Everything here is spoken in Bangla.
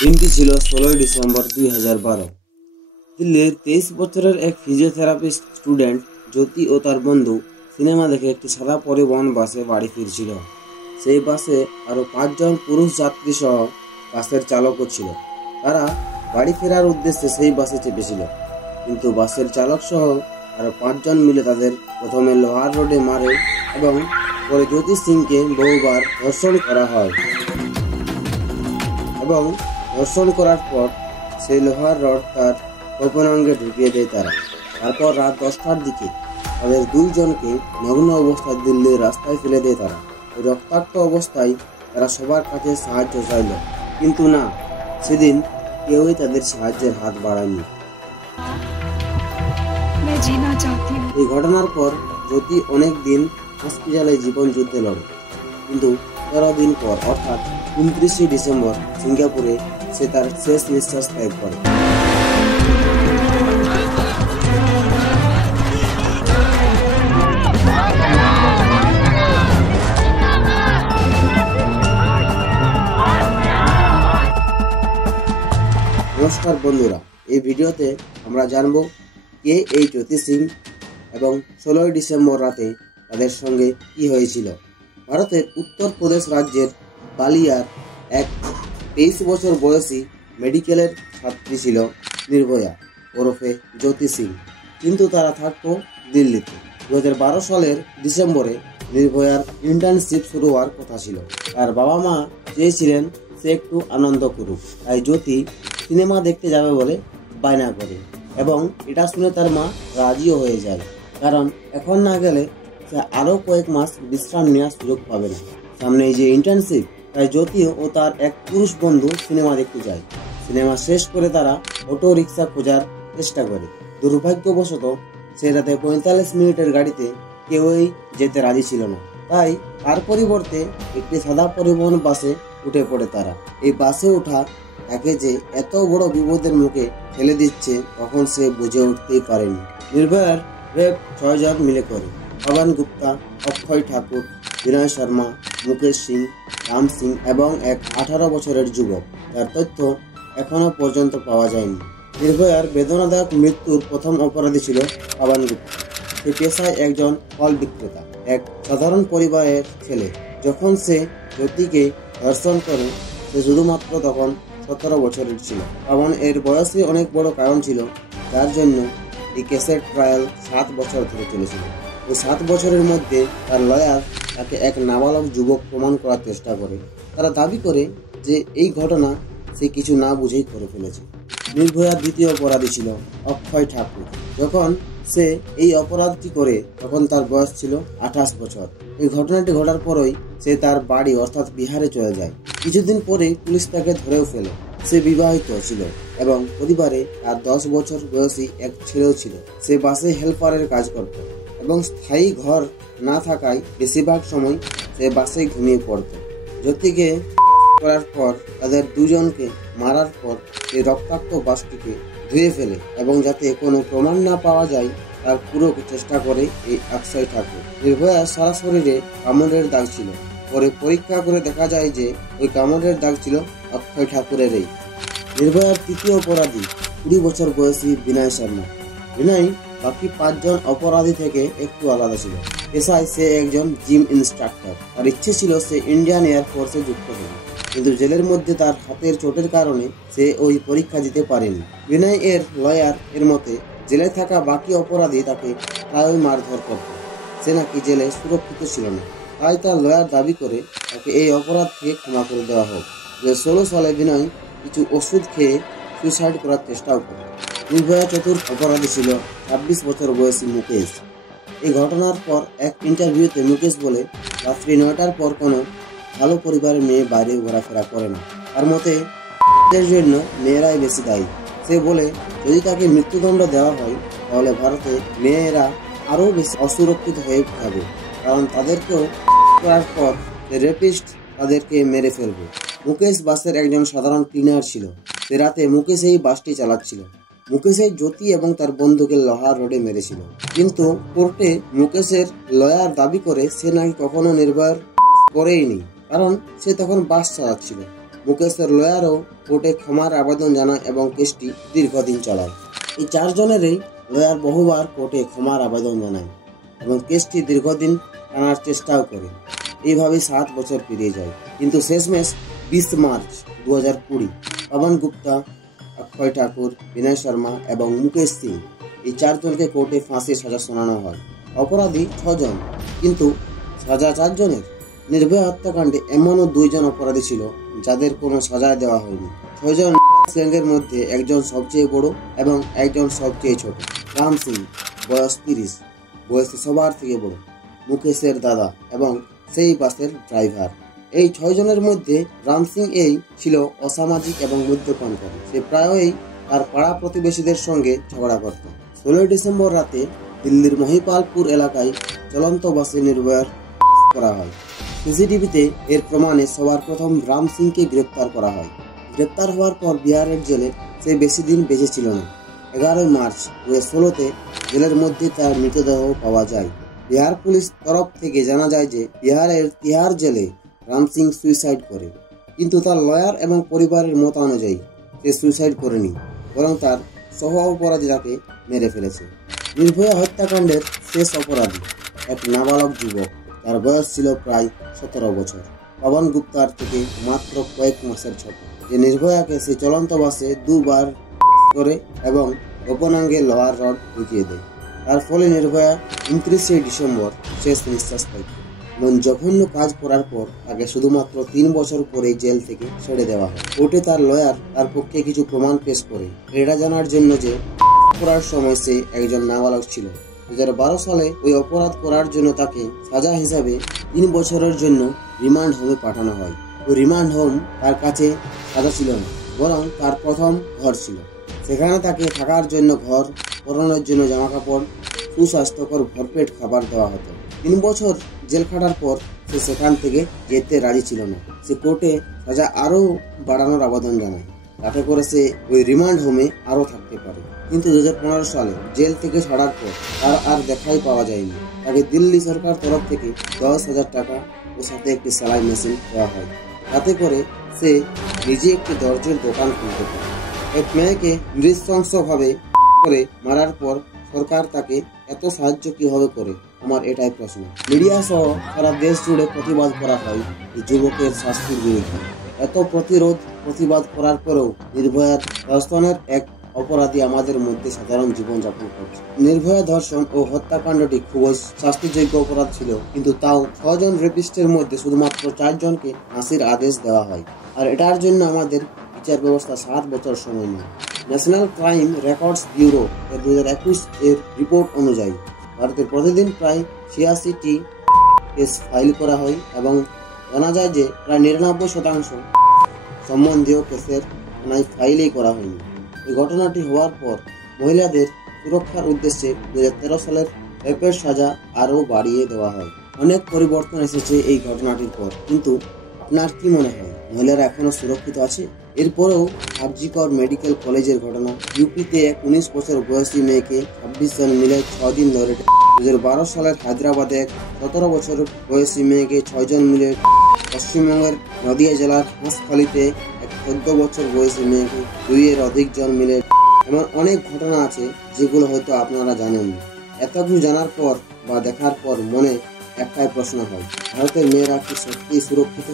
দিনটি ছিল 16 ডিসেম্বর 2012। দিল্লির 23 বছরের এক ফিজিওথেরাপিস্ট স্টুডেন্ট জ্যোতি ও তার বন্ধু সিনেমা দেখে একটি সাদা পরিবহন বাসে বাড়ি ফিরছিল। সেই বাসে আরও 5 জন পুরুষ যাত্রী সহ বাসের চালকও ছিল। তারা বাড়ি ফেরার উদ্দেশ্যে সেই বাসে চেপেছিল, কিন্তু বাসের চালক সহ আরও 5 জন মিলে তাদের প্রথমে লোহার রোডে মারে এবং পরে জ্যোতি সিংকে বহুবার ধর্ষণ করা হয় এবং ধর্ষণ করার পর সেই লোহার রড তার গোপনাঙ্গে ঢুকিয়ে দেয় তারা। তারপর রাত 10টার দিকে তাদের 2 জনকে নগ্ন অবস্থায় দিল্লির রাস্তায় ফেলে দেয় তারা। এই রক্তাক্ত অবস্থায় তারা সবার কাছে সাহায্য চাইল, কিন্তু না, সেদিন কেউই তাদের সাহায্যের হাত বাড়ায়নি। এই ঘটনার পর জ্যোতি অনেক দিন হসপিটালে জীবন যুদ্ধে লড়ে, কিন্তু 13 দিন পর অর্থাৎ 29 ডিসেম্বর সিঙ্গাপুরে সে তার শেষ নিঃশ্বাস ত্যাগ করে। নমস্কার বন্ধুরা, এই ভিডিওতে আমরা জানব কে এই জ্যোতি সিং এবং 16 ডিসেম্বর রাতে তাদের সঙ্গে কি হয়েছিল। ভারতের উত্তরপ্রদেশ রাজ্যের বালিয়ার এক 23 বছর বয়সী মেডিকেলের ছাত্রী ছিল নির্ভয়া ওরফে জ্যোতি সিং, কিন্তু তারা থাকতো দিল্লিতে। 2012 সালের ডিসেম্বরে নির্ভয়ার ইন্টার্নশিপ শুরু হওয়ার কথা ছিল। তার বাবা মা চেয়েছিলেন সে একটু আনন্দ করুক, তাই জ্যোতি সিনেমা দেখতে যাবে বলে বায়না করে এবং এটা শুনে তার মা রাজিও হয়ে যায়, কারণ এখন না গেলে সে আরও কয়েক মাস বিশ্রাম নেওয়ার সুযোগ পাবে না। সামনে এই যে ইন্টার্নশিপ, তাই জ্যোতি ও তার এক পুরুষ বন্ধু সিনেমা দেখতে যায়। সিনেমা শেষ করে তারা অটো রিক্সা খোঁজার চেষ্টা করে। দুর্ভাগ্যবশত সে রাতে 45 মিনিটের গাড়িতে কেউই যেতে রাজি ছিল না, তাই তার পরিবর্তে একটি সাদা পরিবহন বাসে উঠে পড়ে তারা। এই বাসে ওঠা তাকে যে এত বড় বিপদের মুখে ঠেলে দিচ্ছে তখন সে বুঝে উঠতেই পারেনি। নির্ভয়ার রেপ 6 জন মিলে করে। পবন গুপ্তা, অক্ষয় ঠাকুর, বিনয় শর্মা, মুকেশ সিং, রাম সিং এবং এক 18 বছরের যুবক, যার তথ্য এখনো পর্যন্ত পাওয়া যায়নি। নির্ভয়ার বেদনাদায়ক মৃত্যুর প্রথম অপরাধী ছিল পবন গুপ্তা। সে পেশায় একজন ফল বিক্রেতা, এক সাধারণ পরিবারের ছেলে। যখন সে জ্যোতিকে ধর্ষণ করে সে শুধুমাত্র তখন 17 বছরের ছিল। পবন এর বয়সে অনেক বড় কারণ ছিল, যার জন্য এই কেসের ট্রায়াল 7 বছর ধরে চলেছিল। এই 7 বছরের মধ্যে তার লয়ার তাকে এক নাবালক যুবক প্রমাণ করার চেষ্টা করে। তারা দাবি করে যে এই ঘটনা সে কিছু না বুঝেই করে ফেলেছে। নির্ভয়ার দ্বিতীয় অপরাধী ছিল অক্ষয় ঠাকুর। যখন সে এই অপরাধটি করে তখন তার বয়স ছিল 28 বছর। এই ঘটনাটি ঘটার পরই সে তার বাড়ি অর্থাৎ বিহারে চলে যায়। কিছুদিন পরে পুলিশ তাকে ধরেও ফেলে। সে বিবাহিত ছিল এবং পরিবারে তার 10 বছর বয়সী এক ছেলেও ছিল। সে বাসে হেল্পারের কাজ করত এবং স্থায়ী ঘর না থাকায় বেশিরভাগ সময় সে বাসে ঘুমিয়ে পড়ত। জ্যোতিকে করার পর তাদের 2 জনকে মারার পর এই রক্তাক্ত বাসটিকে ধুয়ে ফেলে এবং যাতে কোনো প্রমাণ না পাওয়া যায় তার পুরো চেষ্টা করে এই অক্ষয় ঠাকুর। নির্ভয়ার সারা শরীরে কামড়ের দাগ ছিল। পরে পরীক্ষা করে দেখা যায় যে ওই কামড়ের দাগ ছিল অক্ষয় ঠাকুরেরই। নির্ভয়ার তৃতীয় অপরাধী 20 বছর বয়সী বিনয় শর্মা। বিনয় বাকি 5 জন অপরাধী থেকে একটু আলাদা ছিল। পেশায় সে একজন জিম ইনস্ট্রাক্টর। তার ইচ্ছে ছিল সে ইন্ডিয়ান এয়ারফোর্সে যুক্ত হবে, কিন্তু জেলের মধ্যে তার হাতের চোটের কারণে সে ওই পরীক্ষা দিতে পারেনি। বিনয় এর লয়ার এর মতে জেলে থাকা বাকি অপরাধী তাকে প্রায়ই মারধর করত। সে নাকি জেলে সুরক্ষিত ছিল না, তাই তার লয়ার দাবি করে তাকে এই অপরাধ থেকে ক্ষমা করে দেওয়া হোক। 2016 সালে বিনয় কিছু ওষুধ খেয়ে সুইসাইড করার চেষ্টাও করে। নির্ভয়া চতুর্থ অপরাধী ছিল 26 বছর বয়সী মুকেশ। এই ঘটনার পর এক ইন্টারভিউতে মুকেশ বলে রাত্রি 9টার পর কোনো ভালো পরিবারের মেয়ে বাইরে ঘোরাফেরা করে না। তার মতে এর জন্য মেয়েরাই বেশি দায়ী। সে বলে যদি তাকে মৃত্যুদণ্ড দেওয়া হয় তাহলে ভারতে মেয়েরা আরও বেশি অসুরক্ষিত হয়ে যাবে, কারণ তাদেরকেও করার পর রেপিস্ট তাদেরকে মেরে ফেলবে। মুকেশ বাসের একজন সাধারণ ক্লিনার ছিল। সে রাতে মুকেশ এই বাসটি চালাচ্ছিল। মুকেশের জ্যোতি এবং তার বন্ধুকে লোহার রোডে মেরেছিল, কিন্তু কোর্টে মুকেশের লয়ার দাবি করে সে নাকি কখনো নির্ভয়ার করেইনি, কারণ সে তখন বাস চালাচ্ছিল। মুকেশের লয়ারও কোর্টে ক্ষমার আবেদন জানায় এবং কেসটি দীর্ঘদিন চলায়। এই চারজনেরই লয়ার বহুবার কোর্টে ক্ষমার আবেদন জানায় এবং কেসটি দীর্ঘদিন টানার চেষ্টাও করে। এইভাবে 7 বছর পেরিয়ে যায়, কিন্তু শেষমেশ 20 মার্চ 2020 পবন গুপ্তা, অক্ষয় ঠাকুর, বিনয় শর্মা এবং মুকেশ সিং এই চারজনকে কোর্টে ফাঁসির সাজা শোনানো হয়। অপরাধী 6 জন, কিন্তু সাজা 4 জনের। নির্ভয়া হত্যাকাণ্ডে এমনও 2 জন অপরাধী ছিল যাদের কোনো সাজা দেওয়া হয়নি। 6 জন গ্যাংয়ের মধ্যে একজন সবচেয়ে বড় এবং একজন সবচেয়ে ছোট। রাম সিং বয়স 30, বয়সে সবার থেকে বড়, মুকেশের দাদা এবং সেই বাসের ড্রাইভার। এই 6 জনের মধ্যে রাম সিং এই ছিল অসামাজিক এবং মদ্যপান করে। সে প্রায়ই তার পাড়া প্রতিবেশীদের সঙ্গে ঝগড়া করত। 16 ডিসেম্বর রাতে দিল্লির মহিপালপুর এলাকায় চলন্ত বাসে নির্ভয়ার করা হয়। সিসিটিভিতে এর প্রমাণে সবার প্রথম রাম সিংকে গ্রেপ্তার করা হয়। গ্রেপ্তার হওয়ার পর বিহারের জেলে সে বেশি দিন বেঁচে ছিল না। 11 মার্চ 2016-তে জেলের মধ্যে তার মৃতদেহ পাওয়া যায়। বিহার পুলিশ তরফ থেকে জানা যায় যে বিহারের তিহার জেলে রাম সিং সুইসাইড করে, কিন্তু তার লয়ার এবং পরিবারের মত অনুযায়ী সে সুইসাইড করেনি, বরং তার সহ অপরাধী তাকে মেরে ফেলেছে। নির্ভয়া হত্যাকাণ্ডের শেষ অপরাধী এক নাবালক যুবক, তার বয়স ছিল প্রায় 17 বছর। পবন গুপ্তার থেকে মাত্র কয়েক মাসের ছোট, যে নির্ভয়াকে সে চলন্ত বাসে 2 বার করে এবং গোপনাঙ্গে লোহার রড ঢুকিয়ে দেয়। তার ফলে নির্ভয়া 29 ডিসেম্বর শেষ নিঃশ্বাস পায়। এমন জঘন্য কাজ করার পর তাকে শুধুমাত্র 3 বছর পরে জেল থেকে ছেড়ে দেওয়া হয়। কোর্টে তার লয়ার তার পক্ষে কিছু প্রমাণ পেশ করে এটা জানার জন্য যে করার সময় সে একজন নাবালক ছিল। 2012 সালে ওই অপরাধ করার জন্য তাকে সাজা হিসাবে 3 বছরের জন্য রিমান্ড হোমে পাঠানো হয়। ওই রিমান্ড হোম তার কাছে সাজা ছিল না, বরং তার প্রথম ঘর ছিল। সেখানে তাকে থাকার জন্য ঘর, পরনের জন্য জামা কাপড়, সুস্বাস্থ্যকর ভরপেট খাবার দেওয়া হতো। 3 বছর জেল খাটার পর সে সেখান থেকে যেতে রাজি ছিল না। সে কোর্টে সাজা আরও বাড়ানোর আবেদন জানায়, তাতে করে সে ওই রিমান্ড হোমে আরও থাকতে পারে। কিন্তু 2015 সালে জেল থেকে ছাড়ার পর তার আর দেখাই পাওয়া যায়নি। তাকে দিল্লি সরকার তরফ থেকে 10,000 টাকা ও সাথে একটি সেলাই মেশিন দেওয়া হয়, তাতে করে সে নিজে একটি দর্জির দোকান খুলতে পারে। এক মেয়েকে নৃশংসভাবে করে মারার পর সরকার তাকে এত সাহায্য কিভাবে করে, আমার এটাই প্রশ্ন। মিডিয়া সহ সারা দেশ জুড়ে প্রতিবাদ করা হয় এই যুবকের শাস্তির বিরুদ্ধে। এত প্রতিবাদ করার পরেও নির্ভয়ার ধর্ষণের এক অপরাধী আমাদের মধ্যে সাধারণ জীবনযাপন করছে। নির্ভয়া ধর্ষণ ও হত্যাকাণ্ডটি খুবই শাস্তিযোগ্য অপরাধ ছিল, কিন্তু তাও 6 জন রেপিস্টের মধ্যে শুধুমাত্র 4 জনকে ফাঁসির আদেশ দেওয়া হয়। আর এটার জন্য আমাদের বিচার ব্যবস্থা 7 বছর সময় নেয়। ন্যাশনাল ক্রাইম রেকর্ডস ব্যুরো এর 2021 এর রিপোর্ট অনুযায়ী ভারতে প্রতিদিন প্রায় 86টি কেস ফাইল করা হয় এবং জানা যায় যে প্রায় 99% সম্বন্ধীয় কেসের থানায় ফাইলই করা হয়নি। এই ঘটনাটি হওয়ার পর মহিলাদের সুরক্ষার উদ্দেশ্যে 2013 সালের রেপের সাজা আরও বাড়িয়ে দেওয়া হয়। অনেক পরিবর্তন এসেছে এই ঘটনাটির পর, কিন্তু আপনার কি মনে হয় মহিলারা এখনো সুরক্ষিত আছে? এরপরেও আরজিকর মেডিকেল কলেজের ঘটনা, ইউপিতে এক 19 বছর বয়সী মেয়েকে 26 জন মিলে 6 দিন ধরে, 2012 সালের হায়দ্রাবাদে এক 17 বছর বয়সী মেয়েকে 6 জন মিলে, পশ্চিমবঙ্গের নদিয়া জেলার হাঁসখালিতে এক 14 বছর বয়সী মেয়েকে 2 অধিক জন মিলে। এমন অনেক ঘটনা আছে যেগুলো হয়তো আপনারা জানেন। এত কিছু জানার পর বা দেখার পর মনে একটাই প্রশ্ন হয়, ভারতের মেয়েরা কি সত্যিই সুরক্ষিত?